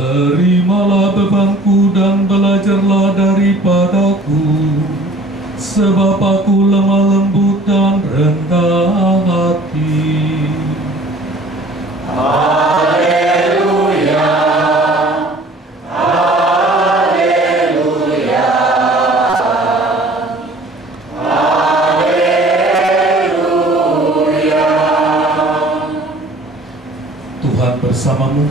Terimalah bebanku dan belajarlah daripadaku, sebab aku lemah lembut dan rendah hati. Haleluya, haleluya, haleluya. Tuhan bersamamu.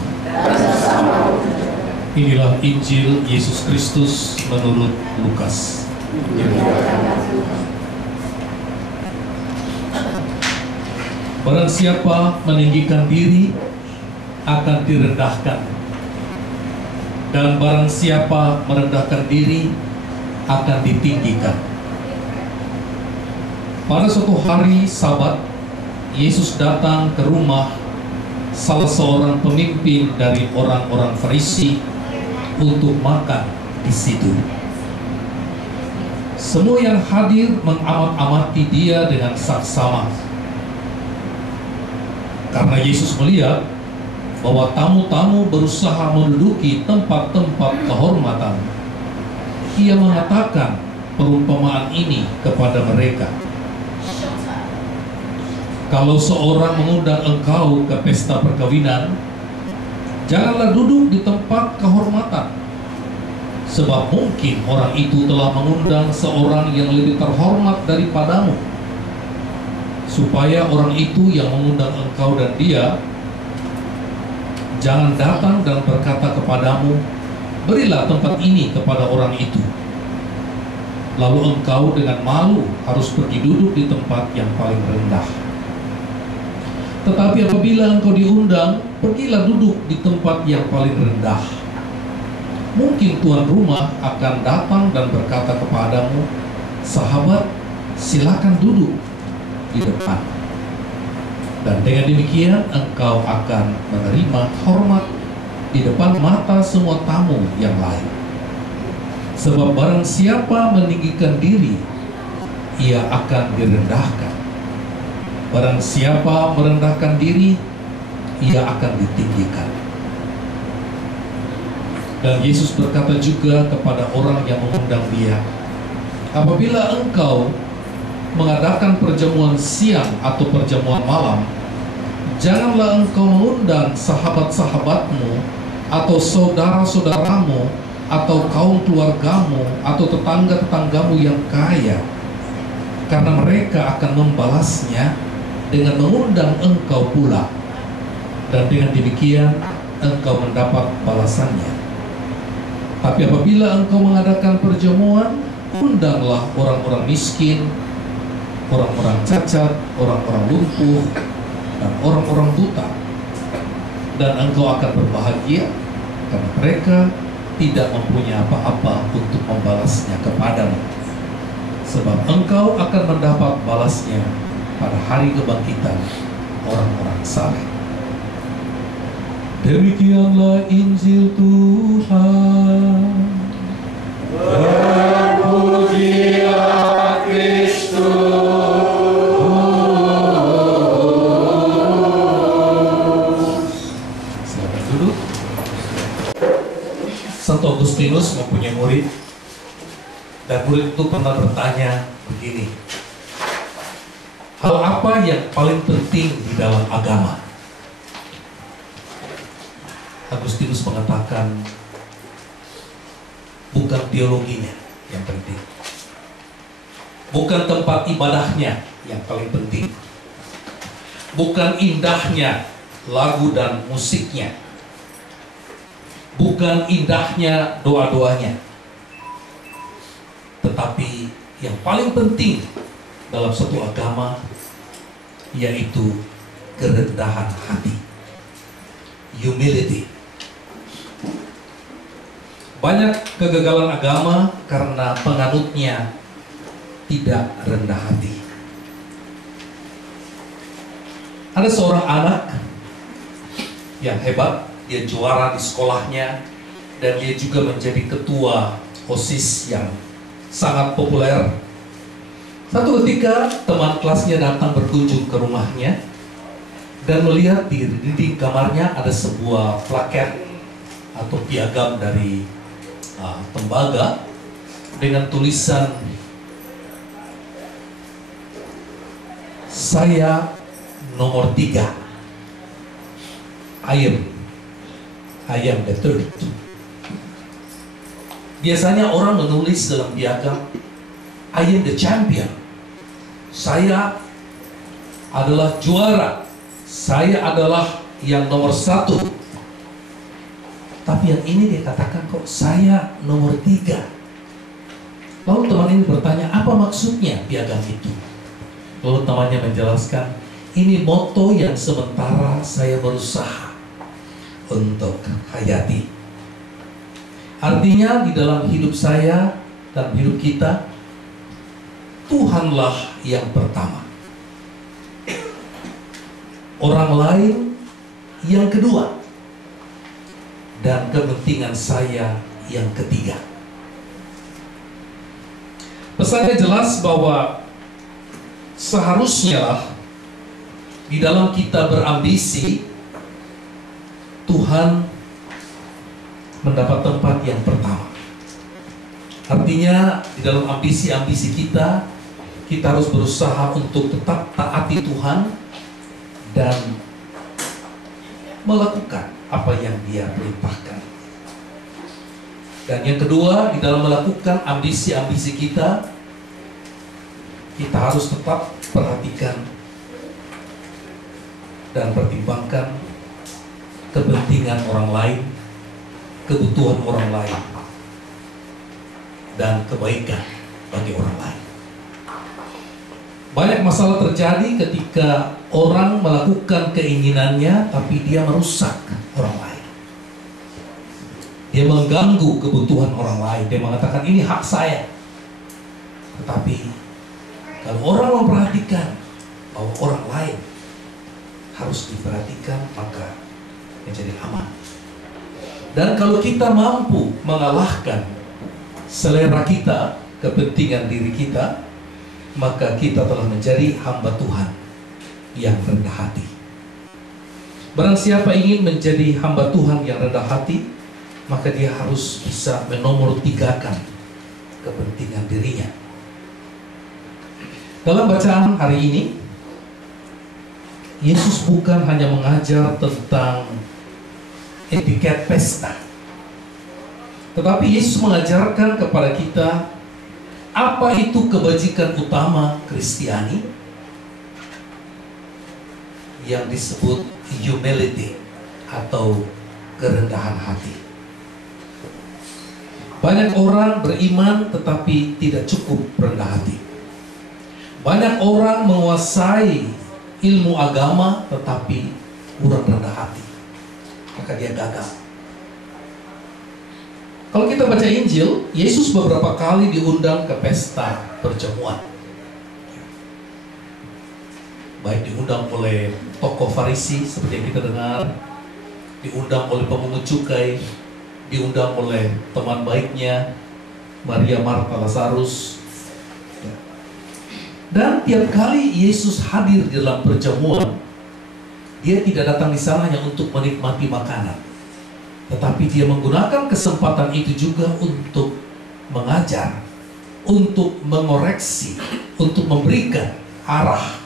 Inilah Injil Yesus Kristus menurut Lukas. Barang siapa meninggikan diri akan direndahkan, dan barang siapa merendahkan diri akan ditinggikan. Pada suatu hari Sabat, Yesus datang ke rumah salah seorang pemimpin dari orang-orang Farisi untuk makan di situ. Semua yang hadir mengamat-amati dia dengan saksama, karena Yesus melihat bahwa tamu-tamu berusaha menduduki tempat-tempat kehormatan. Ia mengatakan perumpamaan ini kepada mereka. Kalau seorang mengundang engkau ke pesta perkawinan, janganlah duduk di tempat kehormatan, sebab mungkin orang itu telah mengundang seorang yang lebih terhormat daripadamu, supaya orang itu yang mengundang engkau dan dia jangan datang dan berkata kepadamu, berilah tempat ini kepada orang itu. Lalu engkau dengan malu harus pergi duduk di tempat yang paling rendah. Tetapi apabila engkau diundang, pergilah duduk di tempat yang paling rendah. Mungkin tuan rumah akan datang dan berkata kepadamu, sahabat, silakan duduk di depan. Dan dengan demikian engkau akan menerima hormat di depan mata semua tamu yang lain. Sebab barang siapa meninggikan diri, ia akan direndahkan. Barang siapa merendahkan diri, ia akan ditinggikan. Dan Yesus berkata juga kepada orang yang mengundang dia, apabila engkau mengadakan perjamuan siang atau perjamuan malam, janganlah engkau mengundang sahabat-sahabatmu atau saudara-saudaramu atau kaum keluargamu atau tetangga-tetanggamu yang kaya, karena mereka akan membalasnya dengan mengundang engkau pula, dan dengan demikian engkau mendapat balasannya. Tapi apabila engkau mengadakan perjamuan, undanglah orang-orang miskin, orang-orang cacat, orang-orang lumpuh, dan orang-orang buta, dan engkau akan berbahagia, karena mereka tidak mempunyai apa-apa untuk membalasnya kepadamu, sebab engkau akan mendapat balasnya pada hari kebangkitan orang-orang saleh. Demikianlah Injil Tuhan. Terpujilah Kristus. Silakan duduk. Santo Agustinus mempunyai murid, dan murid itu pernah bertanya begini, hal apa yang paling penting di dalam agama? Agustinus mengatakan, bukan teologinya yang penting, bukan tempat ibadahnya yang paling penting, bukan indahnya lagu dan musiknya, bukan indahnya doa-doanya, tetapi yang paling penting dalam suatu agama yaitu kerendahan hati, humility. Banyak kegagalan agama karena penganutnya tidak rendah hati. Ada seorang anak yang hebat, dia juara di sekolahnya, dan dia juga menjadi ketua OSIS yang sangat populer. Satu ketika teman kelasnya datang berkunjung ke rumahnya dan melihat di dinding kamarnya ada sebuah plaket atau piagam dari tembaga dengan tulisan saya nomor 3. I am the third. Biasanya orang menulis dalam piagam I am the champion. Saya adalah juara. Saya adalah yang nomor 1. Tapi yang ini dia katakan kok saya nomor 3. Lalu teman ini bertanya, apa maksudnya piagam itu? Lalu temannya menjelaskan, ini moto yang sementara saya berusaha untuk hayati. Artinya di dalam hidup saya dan hidup kita, Tuhanlah yang pertama, orang lain yang kedua, dan kepentingan saya yang ketiga. Pesannya jelas bahwa seharusnya di dalam kita berambisi, Tuhan mendapat tempat yang pertama. Artinya di dalam ambisi-ambisi kita harus berusaha untuk tetap taati Tuhan dan melakukan apa yang Dia perintahkan. Dan yang kedua, di dalam melakukan ambisi-ambisi kita harus tetap perhatikan dan pertimbangkan kepentingan orang lain, kebutuhan orang lain, dan kebaikan bagi orang lain. Banyak masalah terjadi ketika orang melakukan keinginannya, tapi dia merusak orang lain. Dia mengganggu kebutuhan orang lain. Dia mengatakan ini hak saya. Tetapi kalau orang memperhatikan bahwa orang lain harus diperhatikan, maka menjadi aman. Dan kalau kita mampu mengalahkan selera kita, kepentingan diri kita, maka kita telah menjadi hamba Tuhan yang rendah hati. Barang siapa ingin menjadi hamba Tuhan yang rendah hati, maka dia harus bisa menomor-tigakan kepentingan dirinya. Dalam bacaan hari ini, Yesus bukan hanya mengajar tentang etiket pesta, tetapi Yesus mengajarkan kepada kita apa itu kebajikan utama Kristiani yang disebut humility atau kerendahan hati. Banyak orang beriman tetapi tidak cukup rendah hati. Banyak orang menguasai ilmu agama tetapi kurang rendah hati, maka dia gagal. Kalau kita baca Injil, Yesus beberapa kali diundang ke pesta perjamuan. Baik diundang oleh tokoh Farisi seperti yang kita dengar, diundang oleh pemungut cukai, diundang oleh teman baiknya Maria, Marta, Lazarus. Dan tiap kali Yesus hadir di dalam perjamuan, Dia tidak datang di sana hanya untuk menikmati makanan, tetapi Dia menggunakan kesempatan itu juga untuk mengajar, untuk mengoreksi, untuk memberikan arah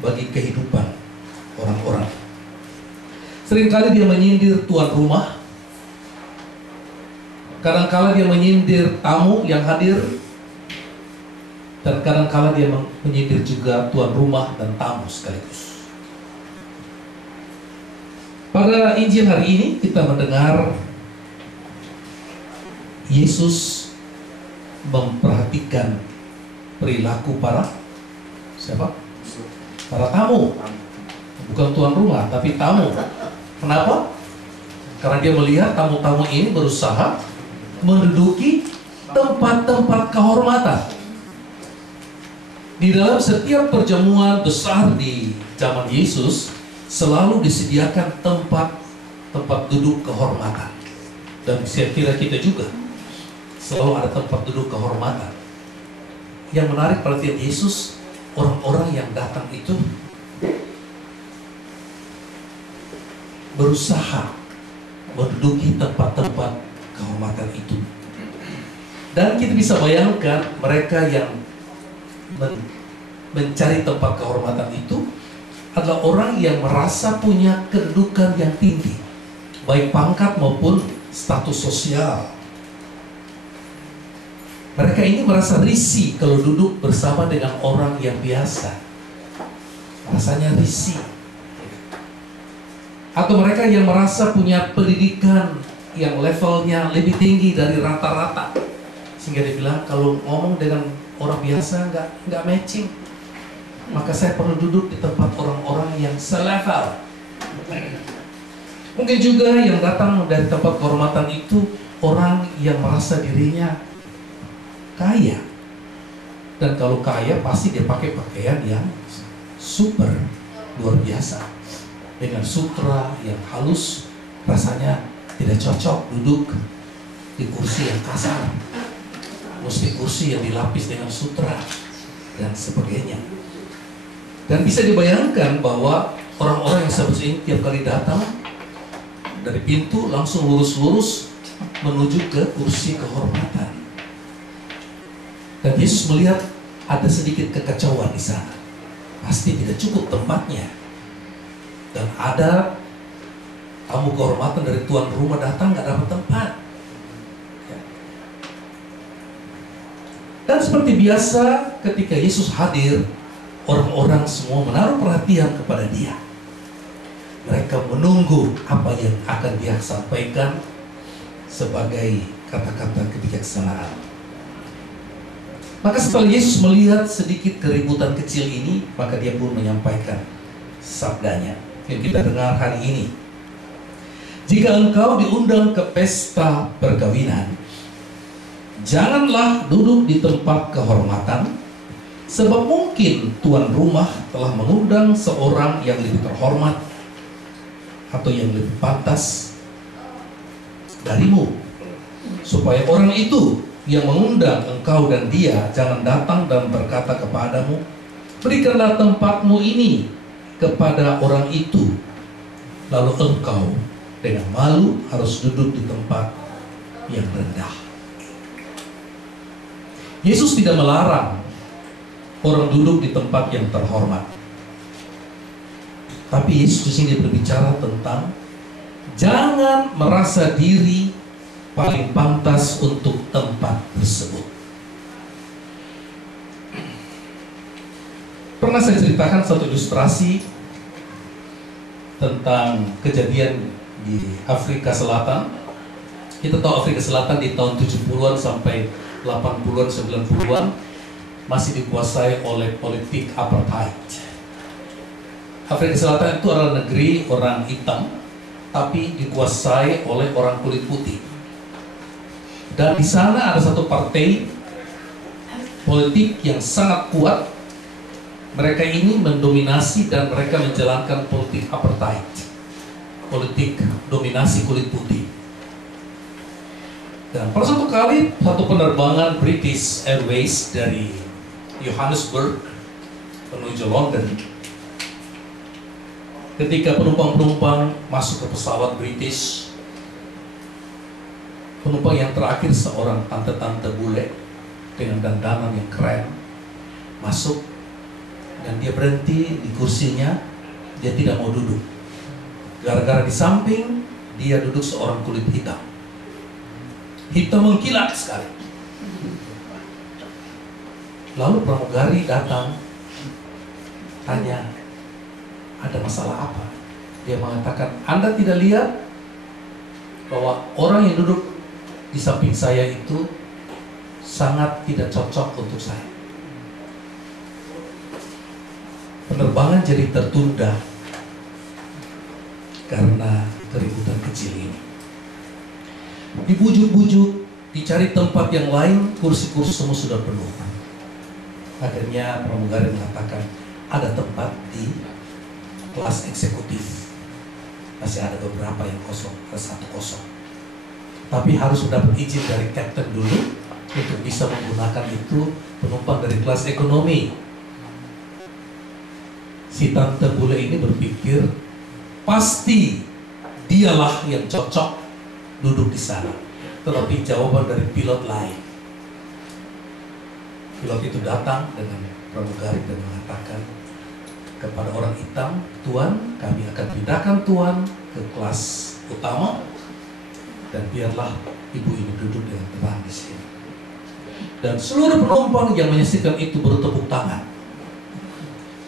bagi kehidupan orang-orang. Seringkali Dia menyindir tuan rumah, kadang-kala Dia menyindir tamu yang hadir, dan kadang-kala Dia menyindir juga tuan rumah dan tamu sekaligus. Pada Injil hari ini kita mendengar Yesus memperhatikan perilaku para siapa? Para tamu. Bukan tuan rumah, tapi tamu. Kenapa? Karena Dia melihat tamu-tamu ini berusaha menduduki tempat-tempat kehormatan. Di dalam setiap perjamuan besar di zaman Yesus, selalu disediakan tempat duduk kehormatan. Dan saya kira kita juga selalu ada tempat duduk kehormatan. Yang menarik perhatian Yesus, orang-orang yang datang itu berusaha menduduki tempat-tempat kehormatan itu. Dan kita bisa bayangkan mereka yang mencari tempat kehormatan itu adalah orang yang merasa punya kedudukan yang tinggi, baik pangkat maupun status sosial. Mereka ini merasa risih kalau duduk bersama dengan orang yang biasa. Rasanya risih. Atau mereka yang merasa punya pendidikan yang levelnya lebih tinggi dari rata-rata, sehingga dia bilang kalau ngomong dengan orang biasa nggak matching, maka saya perlu duduk di tempat orang-orang yang selevel. Mungkin juga yang datang dari tempat kehormatan itu orang yang merasa dirinya kaya, dan kalau kaya pasti dia pakai pakaian yang super luar biasa, dengan sutra yang halus, rasanya tidak cocok duduk di kursi yang kasar, mesti kursi yang dilapis dengan sutra dan sebagainya. Dan bisa dibayangkan bahwa orang-orang yang seperti ini tiap kali datang dari pintu langsung lurus-lurus menuju ke kursi kehormatan. Dan Yesus melihat ada sedikit kekacauan di sana. Pasti tidak cukup tempatnya. Dan ada tamu kehormatan dari tuan rumah datang nggak dapat tempat. Dan seperti biasa ketika Yesus hadir, orang-orang semua menaruh perhatian kepada dia. Mereka menunggu apa yang akan dia sampaikan sebagai kata-kata kebijaksanaan. Maka setelah Yesus melihat sedikit keributan kecil ini, maka dia pun menyampaikan sabdanya yang kita dengar hari ini. Jika engkau diundang ke pesta perkawinan, janganlah duduk di tempat kehormatan, sebab mungkin tuan rumah telah mengundang seorang yang lebih terhormat atau yang lebih pantas darimu, supaya orang itu yang mengundang engkau dan dia jangan datang dan berkata kepadamu, berikanlah tempatmu ini kepada orang itu, lalu engkau dengan malu harus duduk di tempat yang rendah. Yesus tidak melarang orang duduk di tempat yang terhormat, tapi Yesus di sini berbicara tentang jangan merasa diri paling pantas untuk tempat tersebut. Pernah saya ceritakan satu ilustrasi tentang kejadian di Afrika Selatan. Kita tahu Afrika Selatan di tahun 70-an sampai 80-an, 90-an masih dikuasai oleh politik apartheid. Afrika Selatan itu adalah negeri orang hitam, tapi dikuasai oleh orang kulit putih. Dan di sana ada satu partai politik yang sangat kuat. Mereka ini mendominasi dan mereka menjalankan politik apartheid, politik dominasi kulit putih. Dan pada suatu kali, satu penerbangan British Airways dari Johannesburg menuju London, ketika penumpang-penumpang masuk ke pesawat British, penumpang yang terakhir seorang tante-tante bule dengan dandanan yang keren masuk, dan dia berhenti di kursinya. Dia tidak mau duduk gara-gara di samping dia duduk seorang kulit hitam, hitam mengkilat sekali. Lalu pramugari datang tanya, ada masalah apa? Dia mengatakan, Anda tidak lihat bahwa orang yang duduk di samping saya itu sangat tidak cocok untuk saya. Penerbangan jadi tertunda karena keributan kecil ini. Dibujuk-bujuk, dicari tempat yang lain, kursi-kursi semua sudah penuh. Akhirnya pramugari mengatakan, ada tempat di kelas eksekutif, masih ada beberapa yang kosong, ada satu kosong. Tapi harus mendapat izin dari kapten dulu untuk bisa menggunakan itu penumpang dari kelas ekonomi. Si tante bule ini berpikir, pasti dialah yang cocok duduk di sana. Tetapi jawaban dari pilot lain. Pilot itu datang dengan pramugari dan mengatakan kepada orang hitam, "Tuan, kami akan pindahkan Tuan ke kelas utama dan biarlah ibu ini duduk dengan tenang di sini." Dan seluruh penumpang yang menyaksikan itu bertepuk tangan.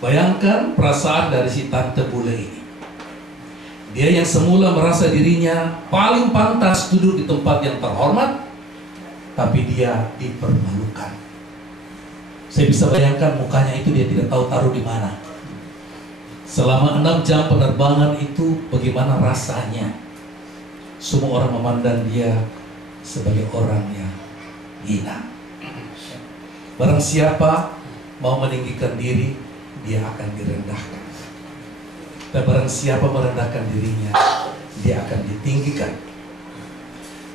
Bayangkan perasaan dari si tante bule ini. Dia yang semula merasa dirinya paling pantas duduk di tempat yang terhormat, tapi dia dipermalukan. Saya bisa bayangkan mukanya itu dia tidak tahu taruh di mana. Selama 6 jam penerbangan itu bagaimana rasanya? Semua orang memandang dia sebagai orang yang hina. Barang siapa mau meninggikan diri, dia akan direndahkan. Dan barang siapa merendahkan dirinya, dia akan ditinggikan.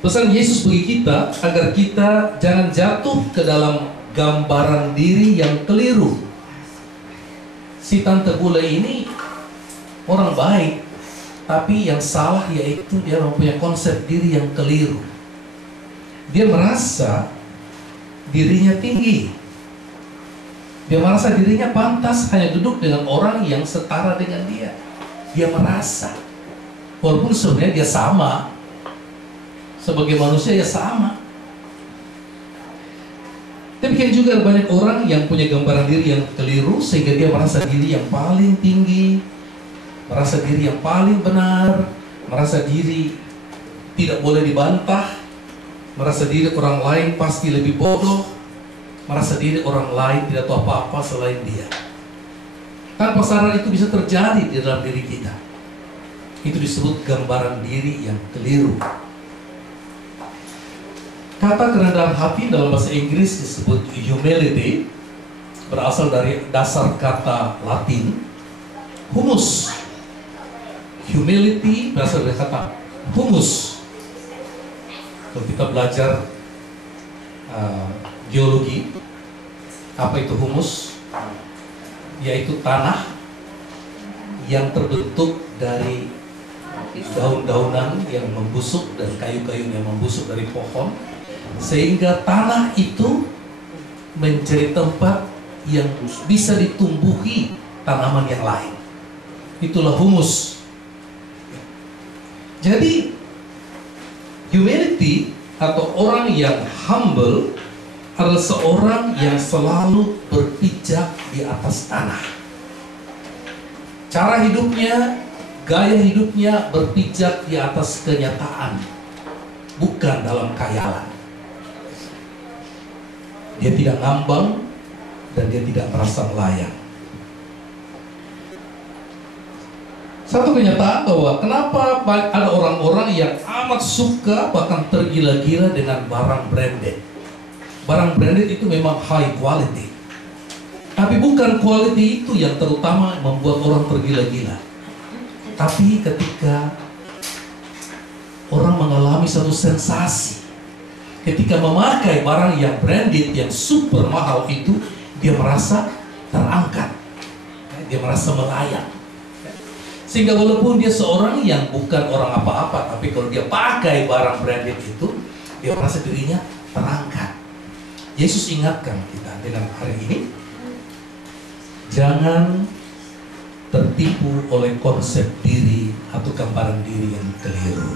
Pesan Yesus bagi kita agar kita jangan jatuh ke dalam gambaran diri yang keliru. Si tante bule ini orang baik, tapi yang salah yaitu dia mempunyai konsep diri yang keliru. Dia merasa dirinya tinggi. Dia merasa dirinya pantas hanya duduk dengan orang yang setara dengan dia. Dia merasa, walaupun sebenarnya dia sama, sebagai manusia ya sama. Demikian juga banyak orang yang punya gambaran diri yang keliru, sehingga dia merasa diri yang paling tinggi, merasa diri yang paling benar, merasa diri tidak boleh dibantah, merasa diri orang lain pasti lebih bodoh, merasa diri orang lain tidak tahu apa-apa selain dia. Tanpa sadar itu bisa terjadi di dalam diri kita. Itu disebut gambaran diri yang keliru. Kata kerendahan hati dalam bahasa Inggris disebut humility, berasal dari dasar kata Latin humus. Humility berasal dari kata humus. Kalau kita belajar geologi, apa itu humus? Yaitu tanah yang terbentuk dari daun-daunan yang membusuk dan kayu-kayu yang membusuk dari pohon, sehingga tanah itu menjadi tempat yang bisa ditumbuhi tanaman yang lain. Itulah humus. Jadi humility atau orang yang humble adalah seorang yang selalu berpijak di atas tanah. Cara hidupnya, gaya hidupnya berpijak di atas kenyataan, bukan dalam khayalan. Dia tidak ngambang dan dia tidak merasa melayang. Satu kenyataan bahwa kenapa ada orang-orang yang amat suka bahkan tergila-gila dengan barang branded. Barang branded itu memang high quality, tapi bukan quality itu yang terutama membuat orang tergila-gila. Tapi ketika orang mengalami satu sensasi ketika memakai barang yang branded, yang super mahal itu, dia merasa terangkat, dia merasa melayang. Sehingga walaupun dia seorang yang bukan orang apa-apa, tapi kalau dia pakai barang branded itu, dia merasa dirinya terangkat. Yesus ingatkan kita dengan hari ini, jangan tertipu oleh konsep diri atau gambaran diri yang keliru.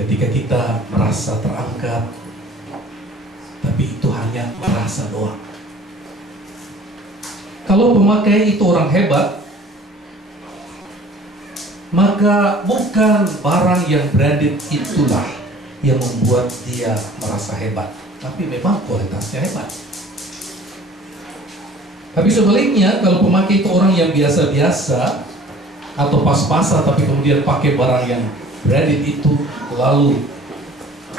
Ketika kita merasa terangkat, tapi itu hanya merasa doang. Kalau pemakai itu orang hebat, maka bukan barang yang branded itulah yang membuat dia merasa hebat, tapi memang kualitasnya hebat. Tapi sebaliknya, kalau pemakai itu orang yang biasa-biasa atau pas-pasan, tapi kemudian pakai barang yang branded itu lalu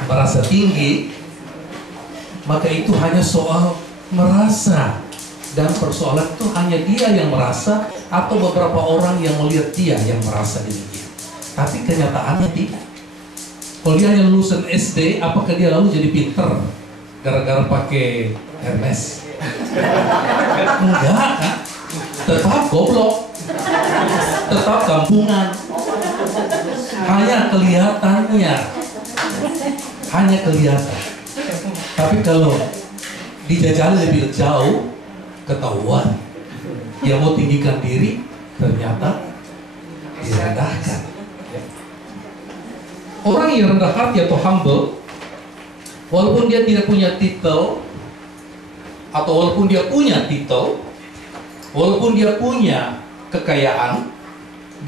merasa tinggi, maka itu hanya soal merasa. Dan persoalan itu hanya dia yang merasa atau beberapa orang yang melihat dia yang merasa demikian. Tapi kenyataannya tidak. Kalau dia hanya lulusan SD, apakah dia lalu jadi pinter gara-gara pakai Hermes? Enggak kan? Tetap goblok, tetap kampungan. hanya kelihatannya, hanya kelihatan. Tapi kalau dijajali lebih jauh, ketahuan. Dia mau tinggikan diri, ternyata direndahkan. Orang yang rendah hati atau humble, walaupun dia tidak punya titel, atau walaupun dia punya titel, walaupun dia punya kekayaan,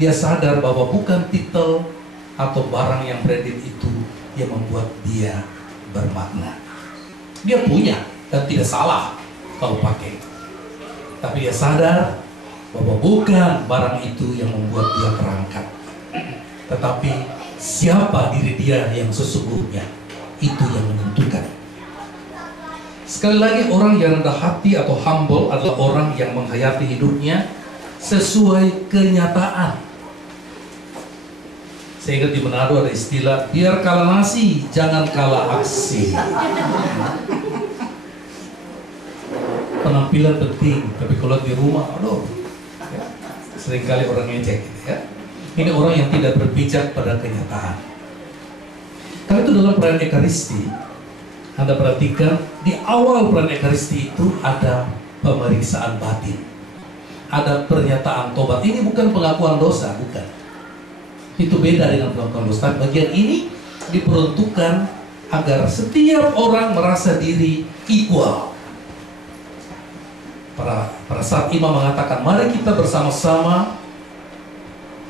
dia sadar bahwa bukan titel atau barang yang branded itu yang membuat dia bermakna. Dia punya dan tidak salah kalau pakai, tapi dia sadar bahwa bukan barang itu yang membuat dia terangkat, tetapi siapa diri dia yang sesungguhnya, itu yang menentukan. Sekali lagi, orang yang rendah hati atau humble adalah orang yang menghayati hidupnya sesuai kenyataan. Saya ingat di Manado ada istilah, biar kalah nasi, jangan kalah aksi. Penampilan penting, tapi kalau di rumah, aduh, ya, seringkali orang ngejek gitu ya. Ini orang yang tidak berpijak pada kenyataan. Karena itu dalam perayaan Ekaristi, Anda perhatikan di awal perayaan Ekaristi itu ada pemeriksaan batin, ada pernyataan tobat. Ini bukan pengakuan dosa, bukan. Itu beda dengan pengakuan dosa. Bagian ini diperuntukkan agar setiap orang merasa diri equal. Pada saat imam mengatakan, mari kita bersama-sama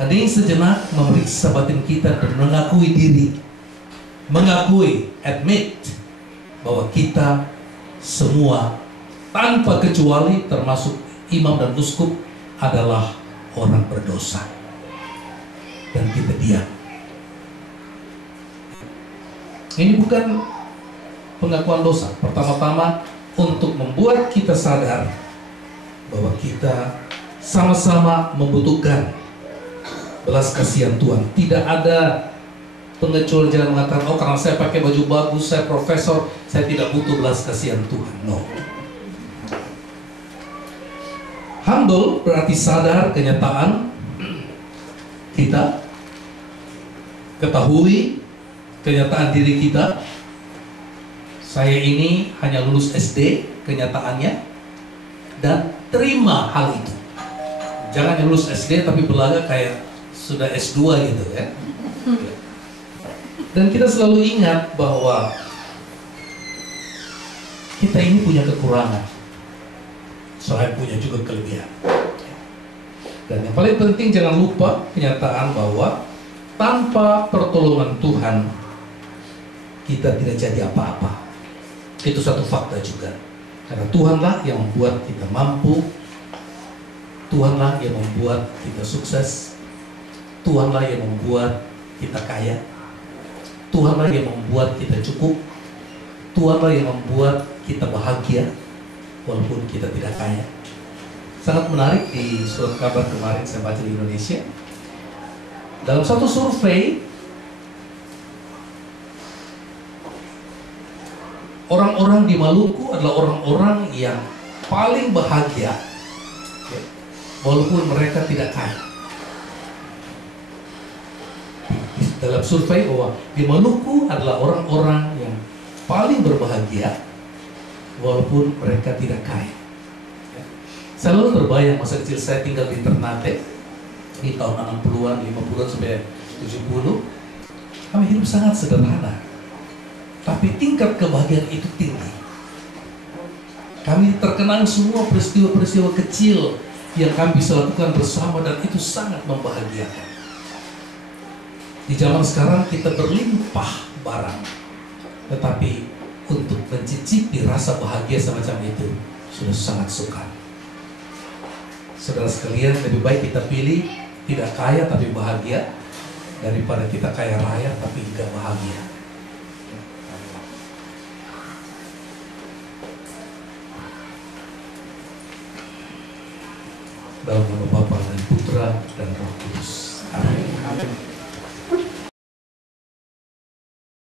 hening sejenak memeriksa batin kita dan mengakui diri, admit bahwa kita semua tanpa kecuali termasuk imam dan uskup adalah orang berdosa, dan kita diam. Ini bukan pengakuan dosa. Pertama-tama untuk membuat kita sadar bahwa kita sama-sama membutuhkan belas kasihan Tuhan. Tidak ada pengecualian. Jangan mengatakan, oh karena saya pakai baju bagus, saya profesor, saya tidak butuh belas kasihan Tuhan. No. Humble berarti sadar kenyataan kita, ketahui kenyataan diri kita. Saya ini hanya lulus SD, kenyataannya, dan terima hal itu. Jangan yang lulus SD tapi belaga kayak sudah S2 gitu ya. Dan kita selalu ingat bahwa kita ini punya kekurangan, selain punya juga kelebihan. Dan yang paling penting, jangan lupa kenyataan bahwa tanpa pertolongan Tuhan kita tidak jadi apa-apa. Itu satu fakta juga. Karena Tuhanlah yang membuat kita mampu, Tuhanlah yang membuat kita sukses, Tuhanlah yang membuat kita kaya, Tuhanlah yang membuat kita cukup, Tuhanlah yang membuat kita bahagia walaupun kita tidak kaya. Sangat menarik di surat kabar kemarin saya baca di Indonesia. Dalam satu survei, orang-orang di Maluku adalah orang-orang yang paling bahagia walaupun mereka tidak kaya. Dalam survei bahwa di Maluku adalah orang-orang yang paling berbahagia walaupun mereka tidak kaya. Saya lalu terbayang masa kecil saya tinggal di Ternate di tahun 60-an, 50-an sampai 70. Kami hidup sangat sederhana, tapi tingkat kebahagiaan itu tinggi. Kami terkenang semua peristiwa-peristiwa kecil yang kami bisa lakukan bersama, dan itu sangat membahagiakan. Di zaman sekarang kita berlimpah barang, tetapi untuk mencicipi rasa bahagia semacam itu sudah sangat sukar. Saudara sekalian, lebih baik kita pilih tidak kaya tapi bahagia daripada kita kaya raya tapi tidak bahagia. Dalam nama Bapa dan Putra dan Roh Kudus. Amin.